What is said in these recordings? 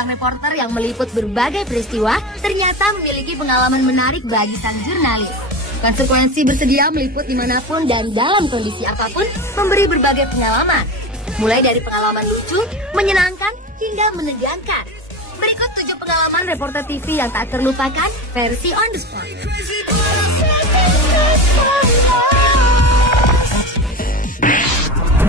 seorang reporter yang meliput berbagai peristiwa ternyata memiliki pengalaman menarik bagi sang jurnalis. Konsekuensi bersedia meliput dimanapun dan dalam kondisi apapun memberi berbagai pengalaman. Mulai dari pengalaman lucu, menyenangkan, hingga menegangkan. Berikut 7 pengalaman reporter TV yang tak terlupakan versi on the spot.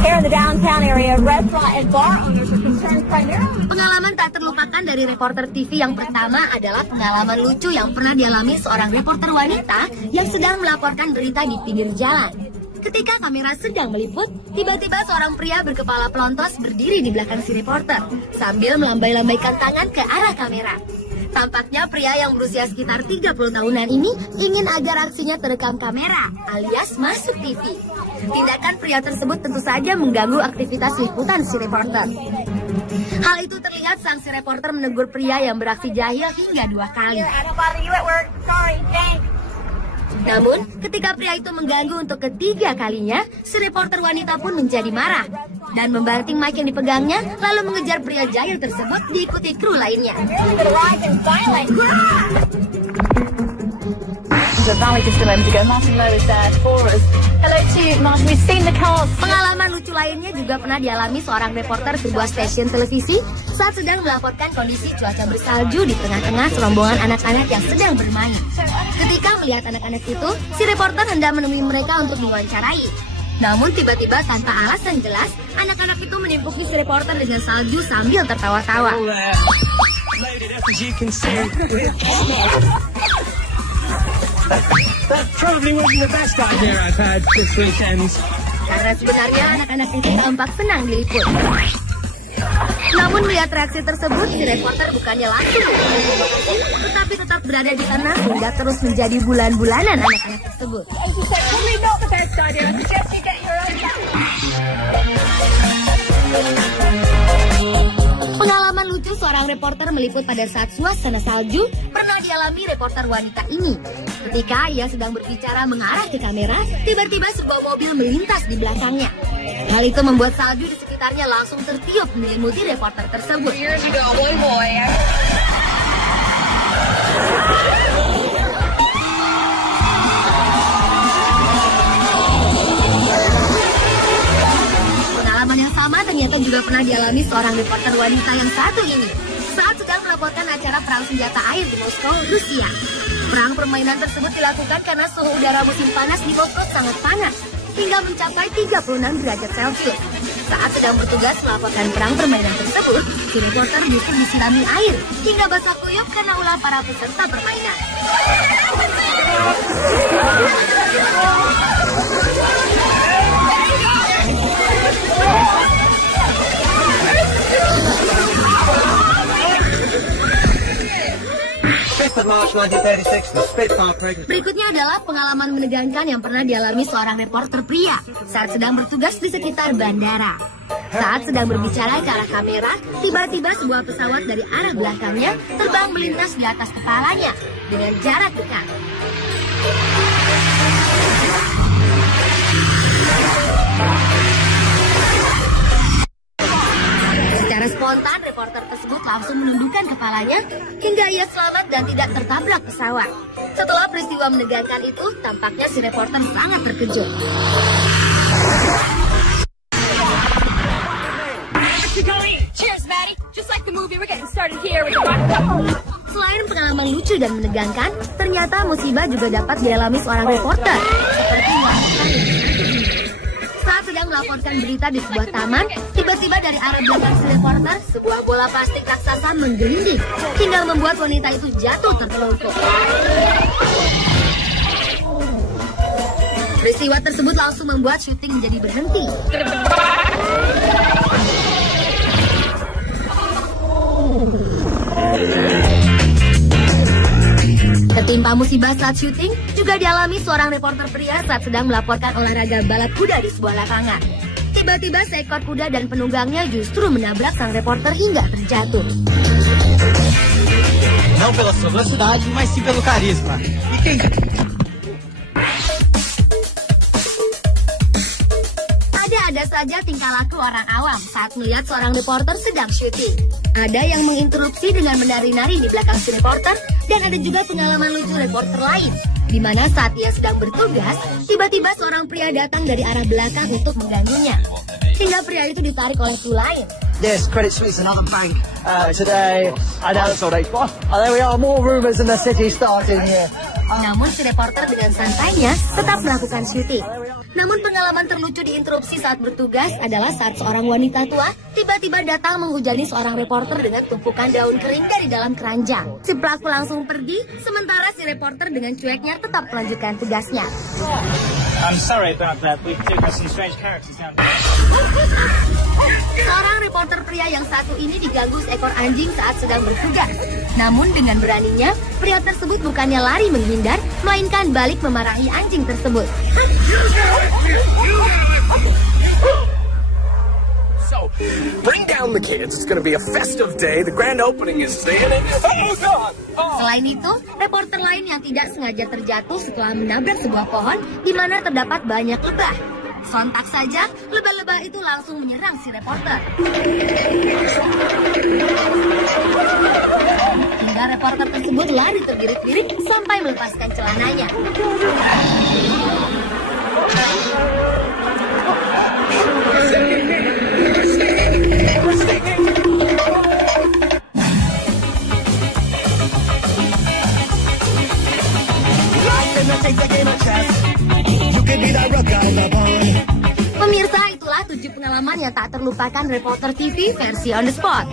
Here in the downtown area, restaurant and bar owners are concerned primarily. Pengalaman tak terlupakan dari reporter TV yang pertama adalah pengalaman lucu yang pernah dialami seorang reporter wanita yang sedang melaporkan berita di pinggir jalan. Ketika kamera sedang meliput, tiba-tiba seorang pria berkepala pelontos berdiri di belakang si reporter sambil melambai-lambaikan tangan ke arah kamera. Tampaknya pria yang berusia sekitar 30 tahunan ini ingin agar aksinya terekam kamera, alias masuk TV. Tindakan pria tersebut tentu saja mengganggu aktivitas liputan si reporter. Hal itu terlihat sang si reporter menegur pria yang beraksi jahil hingga 2 kali. Namun, ketika pria itu mengganggu untuk ketiga kalinya, si reporter wanita pun menjadi marah dan membanting mic yang dipegangnya, lalu mengejar pria jahil tersebut diikuti kru lainnya. Pengalaman lucu lainnya juga pernah dialami seorang reporter sebuah stasiun televisi saat sedang melaporkan kondisi cuaca bersalju di tengah-tengah serombongan anak-anak yang sedang bermain. Ketika melihat anak-anak itu, si reporter hendak menemui mereka untuk diwawancarai. Namun tiba-tiba tanpa alasan jelas, anak-anak itu menimpuki si reporter dengan salju sambil tertawa-tawa. Karena sebenarnya anak-anak itu tampak senang diliput. Namun melihat reaksi tersebut, si reporter bukannya langsung tetapi tetap berada di sana hingga terus menjadi bulan-bulanan anak-anak tersebut. Pengalaman lucu seorang reporter meliput pada saat suasana salju pernah dialami reporter wanita ini. Ketika ia sedang berbicara mengarah ke kamera, tiba-tiba sebuah mobil melintas di belakangnya. Hal itu membuat salju di sekitarnya langsung tertiup menyelimuti reporter tersebut. Pengalaman yang sama ternyata juga pernah dialami seorang reporter wanita yang satu ini saat sedang melaporkan acara perang senjata air di Moskow, Rusia. Perang permainan tersebut dilakukan karena suhu udara musim panas di Moskow sangat panas hingga mencapai 36 derajat Celcius. Saat sedang bertugas melaporkan perang permainan tersebut, si reporter justru disirami air hingga basah kuyup karena ulah para peserta permainan. Berikutnya adalah pengalaman menegangkan yang pernah dialami seorang reporter pria saat sedang bertugas di sekitar bandara. Saat sedang berbicara ke arah kamera, tiba-tiba sebuah pesawat dari arah belakangnya terbang melintas di atas kepalanya dengan jarak dekat. Secara spontan, reporter tersebut langsung menundukkan kepalanya hingga ia selamat dan tidak tertabrak pesawat. Setelah peristiwa menegangkan itu, tampaknya si reporter sangat terkejut. Selain pengalaman lucu dan menegangkan, ternyata musibah juga dapat dialami seorang reporter, seperti wanita ini. Saat sedang melaporkan berita di sebuah taman, tiba-tiba dari arah belakang si reporter, sebuah bola plastik raksasa menggelinding hingga membuat wanita itu jatuh terpelungkup. Peristiwa tersebut langsung membuat syuting menjadi berhenti. Ketimpa musibah saat syuting juga dialami seorang reporter pria saat sedang melaporkan olahraga balap kuda di sebuah lapangan. Tiba-tiba seekor kuda dan penunggangnya justru menabrak sang reporter hingga terjatuh. Não pela sua velocidade, mas sim pelo carisma. Ada saja tingkah laku orang awam saat melihat seorang reporter sedang syuting. Ada yang menginterupsi dengan menari-nari di belakang si reporter, dan ada juga pengalaman lucu reporter lain, di mana saat ia sedang bertugas, tiba-tiba seorang pria datang dari arah belakang untuk mengganggunya. Hingga pria itu ditarik oleh tu lain. Yes, Credit Suisse, another bank. Today, I know it's all day. Oh, there we are, more rumors in the city starting here. Namun si reporter dengan santainya tetap melakukan syuting. Namun pengalaman terlucu diinterupsi saat bertugas adalah saat seorang wanita tua tiba-tiba datang menghujani seorang reporter dengan tumpukan daun kering dari dalam keranjang. Si pelaku langsung pergi, sementara si reporter dengan cueknya tetap melanjutkan tugasnya. I'm sorry about that. We've taken some strange characters down there. Seorang reporter pria yang satu ini diganggu seekor anjing saat sedang bertugas. Namun dengan beraninya, pria tersebut bukannya lari menghindar, melainkan balik memarahi anjing tersebut. So, bring down the kids. It's going to be a festive day. The grand opening is soon. Oh, God! Selain itu, reporter lain yang tidak sengaja terjatuh setelah menabrak sebuah pohon di mana terdapat banyak lebah. Sontak saja, lebah-lebah itu langsung menyerang si reporter. Hingga reporter tersebut lari terbirit-birit sampai melepaskan celananya. Pemirsa, itulah 7 pengalaman yang tak terlupakan reporter TV versi on the spot.